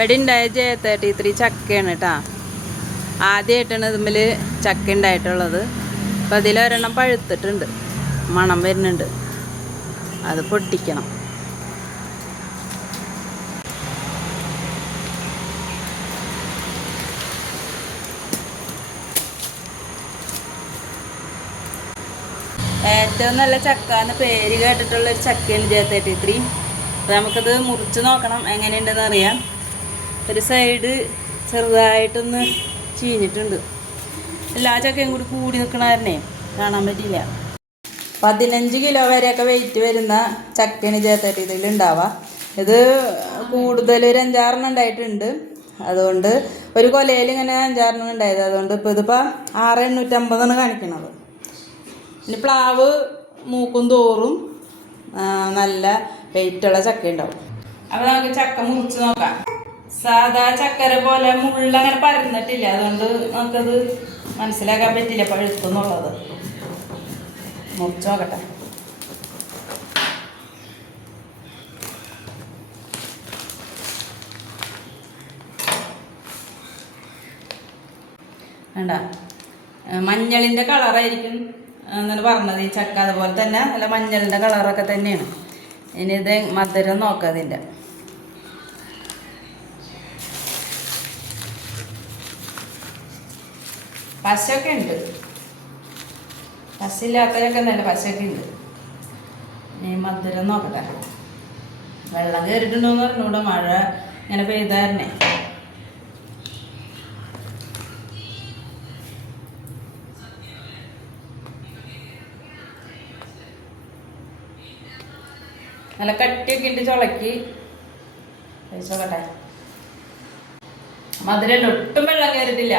ഇവിടെ ഉണ്ടായ J33 ചക്കയാണ് കേട്ടോ. ആദ്യമായിട്ടാണ് ഇതുമ്മൽ ചക്ക ഉണ്ടായിട്ടുള്ളത്. അപ്പം അതിലൊരെണ്ണം പഴുത്തിട്ടുണ്ട്, മണം വരുന്നുണ്ട്. അത് പൊട്ടിക്കണം. ഏറ്റവും നല്ല ചക്ക എന്ന് പേര് കേട്ടിട്ടുള്ളൊരു ചക്കയാണ് J33. അപ്പോൾ നമുക്കത് മുറിച്ച് നോക്കണം എങ്ങനെയുണ്ടെന്ന് അറിയാം. ഒരു സൈഡ് ചെറുതായിട്ടൊന്ന് ചീഞ്ഞിട്ടുണ്ട്. എല്ലാ ചക്കയും കൂടി കൂടി നിൽക്കണവരനെ കാണാൻ പറ്റില്ല. 15 കിലോ വരെയൊക്കെ വെയിറ്റ് വരുന്ന ചക്കയാണ് J33 ഉണ്ടാവുക. ഇത് കൂടുതൽ ഒരു 5-6 ഉണ്ടായിട്ടുണ്ട്. അതുകൊണ്ട് ഒരു കൊലയിൽ ഇങ്ങനെ 5-6 ഉണ്ടായത്. അതുകൊണ്ട് ഇപ്പോൾ ഇതിപ്പോൾ 6,850 കാണിക്കണത്. ഇനി പ്ലാവ് മൂക്കും തോറും നല്ല വെയിറ്റുള്ള ചക്ക ഉണ്ടാവും. അപ്പോൾ നമുക്ക് ചക്ക മുറിച്ച് നോക്കാം. സാധാ ചക്കര പോലെ മുള്ളങ്ങനെ പരന്നിട്ടില്ല. അതുകൊണ്ട് നമുക്കത് മനസ്സിലാക്കാൻ പറ്റില്ല പഴുത്തെന്നുള്ളത്. മുറിച്ച് നോക്കട്ടെ. വേണ്ട, മഞ്ഞളിൻ്റെ കളറായിരിക്കും എന്നാണ് പറഞ്ഞത് ഈ ചക്ക. അതുപോലെ തന്നെ അല്ല മഞ്ഞളിൻ്റെ കളറൊക്കെ തന്നെയാണ്. ഇനി ഇത് മധുരം നോക്കാതില്ല. പശയൊക്കെ ഉണ്ട്, പശയില്ലാത്തതൊക്കെ നല്ല പശയൊക്കെ ഉണ്ട്. ഇനി മധുരം നോക്കട്ടെ. വെള്ളം കയറിയിട്ടുണ്ടോയെന്ന് പറഞ്ഞൂടെ, മഴ ഇങ്ങനെ പെയ്തായിരുന്നേ. നല്ല കട്ടിയൊക്കെ ഇട്ട് ചുളക്കി കഴിച്ചോക്കട്ടെ. മധുരമല്ല, ഒട്ടും വെള്ളം കയറിയിട്ടില്ല.